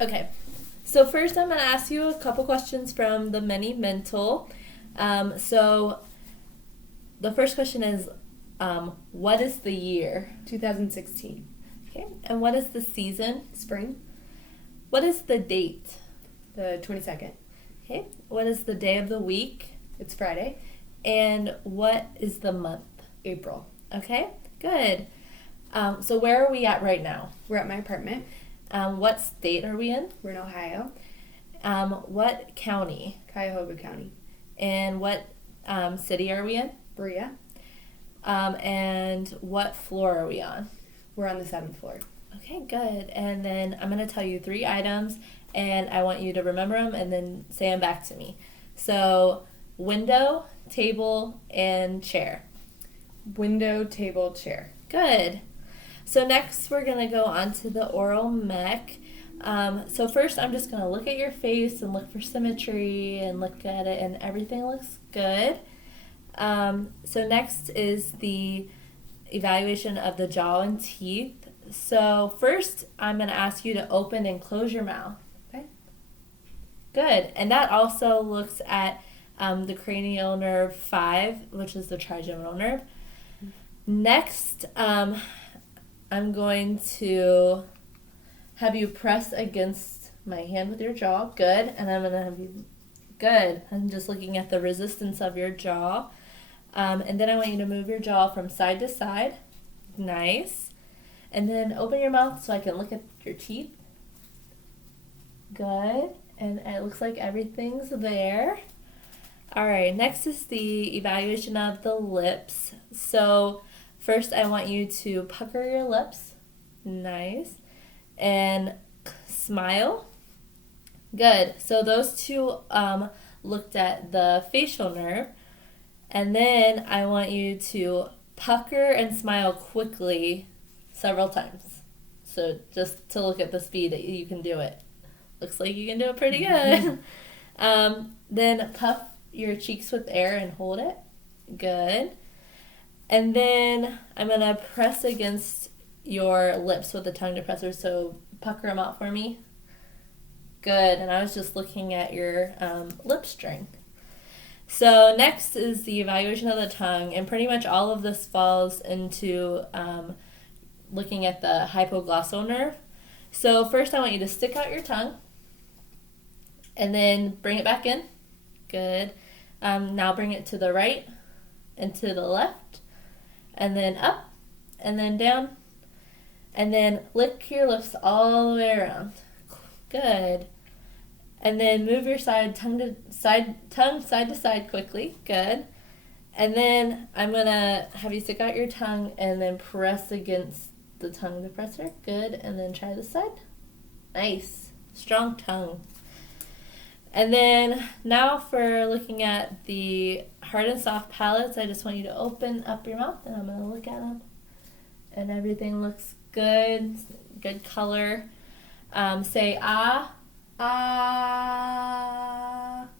Okay. So first I'm going to ask you a couple questions from the mini mental. So the first question is, what is the year? 2016. Okay. And what is the season? Spring. What is the date? The 22nd. Okay. What is the day of the week? It's Friday. And what is the month? April. Okay. Good. So where are we at right now? We're at my apartment. What state are we in? We're in Ohio. What county? Cuyahoga County. And what city are we in? Berea. And what floor are we on? We're on the 7th floor. Okay, good. And then I'm going to tell you 3 items, and I want you to remember them and then say them back to me. So, window, table, and chair. Window, table, chair. Good. So next we're going to go on to the oral mech. So first I'm just going to look at your face and look for symmetry and look at it, and everything looks good. So next is the evaluation of the jaw and teeth. So first I'm going to ask you to open and close your mouth. Okay. Good. And that also looks at the cranial nerve 5, which is the trigeminal nerve. Next, I'm going to have you press against my hand with your jaw. Good. And I'm going to have you... Good. I'm just looking at the resistance of your jaw. And then I want you to move your jaw from side to side. Nice. And then open your mouth so I can look at your teeth. Good. And it looks like everything's there. All right. Next is the evaluation of the lips. So first I want you to pucker your lips. Nice. And smile. Good. So those two looked at the facial nerve. And then I want you to pucker and smile quickly several times. So just to look at the speed that you can do it. Looks like you can do it pretty good. Then puff your cheeks with air and hold it. Good. And then I'm going to press against your lips with a tongue depressor. So pucker them out for me. Good. And I was just looking at your lip strength. So next is the evaluation of the tongue, and pretty much all of this falls into looking at the hypoglossal nerve. So first I want you to stick out your tongue, and then bring it back in. Good. Now bring it to the right, and to the left, and then up, and then down, and then lick your lips all the way around. Good. And then move your tongue side to side quickly. Good. And then I'm going to have you stick out your tongue and then press against the tongue depressor. Good. And then try this side. Nice. Strong tongue. And then now for looking at the hard and soft palates, I just want you to open up your mouth and I'm going to look at them. And everything looks good. Good color. Say ah. Ah,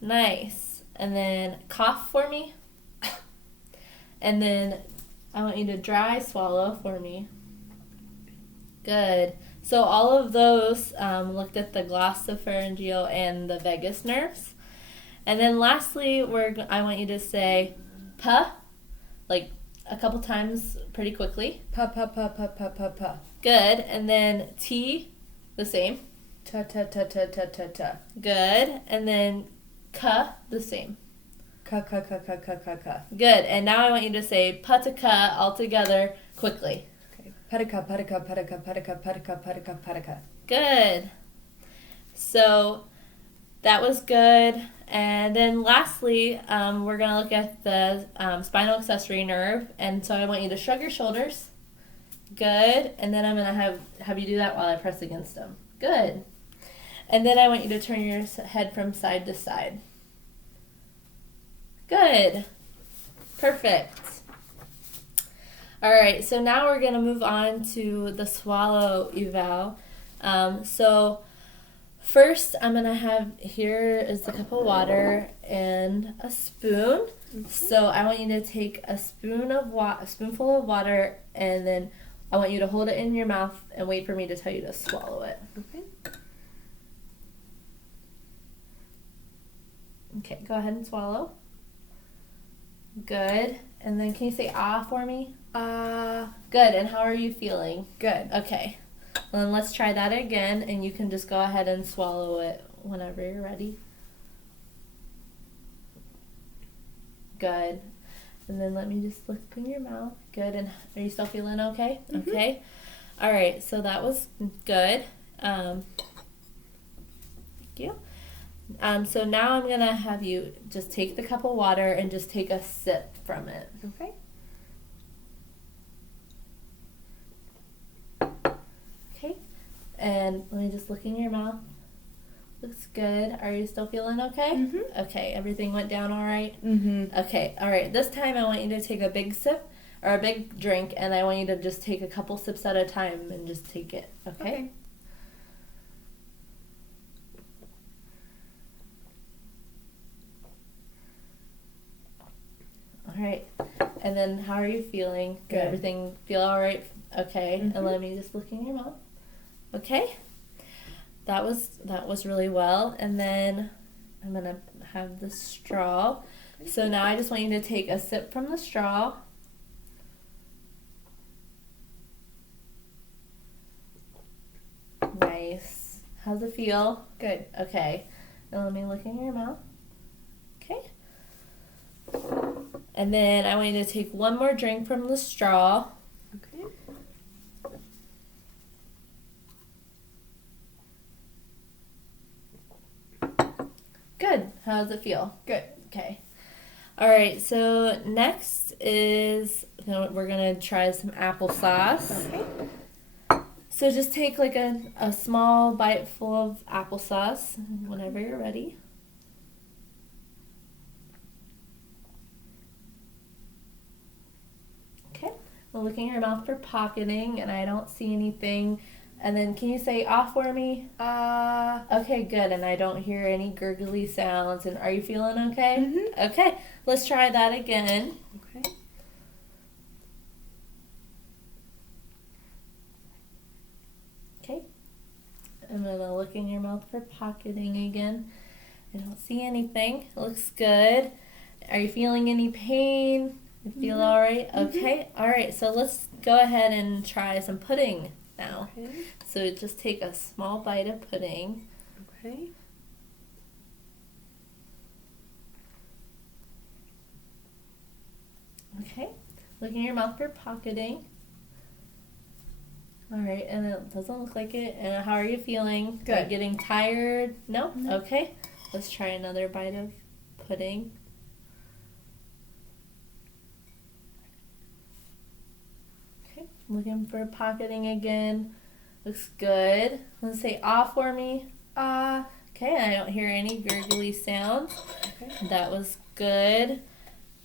nice. And then cough for me. And then I want you to dry swallow for me. Good. So all of those looked at the glossopharyngeal and the vagus nerves. And then lastly, I want you to say puh, like a couple times pretty quickly. Puh, puh, puh, puh, puh, puh, puh. Good. And then T, the same. Ta ta ta ta ta ta ta. Good. And then ka, the same. Ka ka ka ka ka ka ka. Good. And now I want you to say pataka all together quickly. Okay. Pataka pataka pataka pataka pataka pataka pataka. Good. So that was good. And then lastly, we're going to look at the spinal accessory nerve. And so I want you to shrug your shoulders. Good. And then I'm going to have you do that while I press against them. Good. And then I want you to turn your head from side to side. Good. Perfect. All right, so now we're going to move on to the swallow eval. So first I'm going to have, here is a cup of water and a spoon. Mm-hmm. So I want you to take a spoonful of water, and then I want you to hold it in your mouth and wait for me to tell you to swallow it. Okay. Okay, go ahead and swallow. Good. And then can you say ah for me? Good. And how are you feeling? Good. Okay. Well, then let's try that again, and you can just go ahead and swallow it whenever you're ready. Good. And then let me just look in your mouth. Good. And are you still feeling okay? Mm-hmm. Okay. All right. So that was good. Thank you. So now I'm going to have you just take the cup of water and just take a sip from it. Okay. Okay. And let me just look in your mouth. Looks good. Are you still feeling okay? Mm-hmm. Okay. Everything went down all right? Mm-hmm. Okay. All right. This time I want you to take a big sip or a big drink, and I want you to just take a couple sips at a time and just take it. Okay? All right. And then how are you feeling? Good. Everything feel all right? Okay. Mm-hmm. And let me just look in your mouth. Okay. That was really well. And then I'm going to have the straw. So now I just want you to take a sip from the straw. Nice. How's it feel? Good. Okay. And let me look in your mouth. Okay. And then I want you to take one more drink from the straw. Okay. Good. How does it feel? Good. Okay. All right. So next is we're gonna try some applesauce. Okay. So just take like a small bite full of applesauce whenever you're ready. Okay. I'm looking in your mouth for pocketing, and I don't see anything. And then can you say ah for me? Okay, good. And I don't hear any gurgly sounds. And are you feeling okay? Mm-hmm. Okay, let's try that again. Okay. Okay. I'm going to look in your mouth for pocketing again. I don't see anything. It looks good. Are you feeling any pain? You feel all right? Okay. All right, so let's go ahead and try some pudding now. Okay. So just take a small bite of pudding. Okay. Okay. Look in your mouth for pocketing. All right, and it doesn't look like it. And how are you feeling? Good. Are you getting tired? No? No. Okay. Let's try another bite of pudding. Okay. Looking for pocketing again. Looks good. Let's say ah for me. Okay, I don't hear any gurgly sounds. Okay. That was good.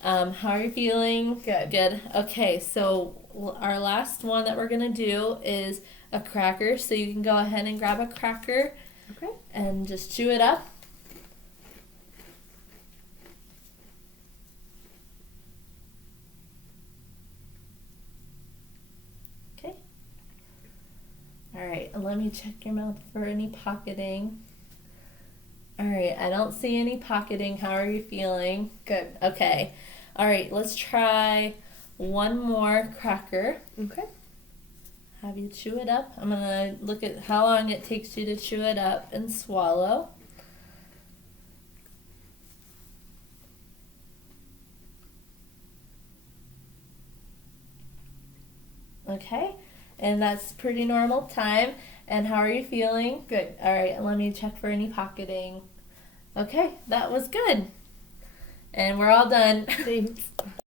How are you feeling? Good. Good. Okay, so our last one that we're going to do is a cracker. So you can go ahead and grab a cracker Okay. and just chew it up. Okay. All right, and let me check your mouth for any pocketing. All right, I don't see any pocketing. How are you feeling? Good. Okay. All right, let's try one more cracker. Okay. Have you chew it up. I'm going to look at how long it takes you to chew it up and swallow. Okay, and that's pretty normal time. And how are you feeling? Good. All right, let me check for any pocketing. Okay, that was good. And we're all done. Thanks.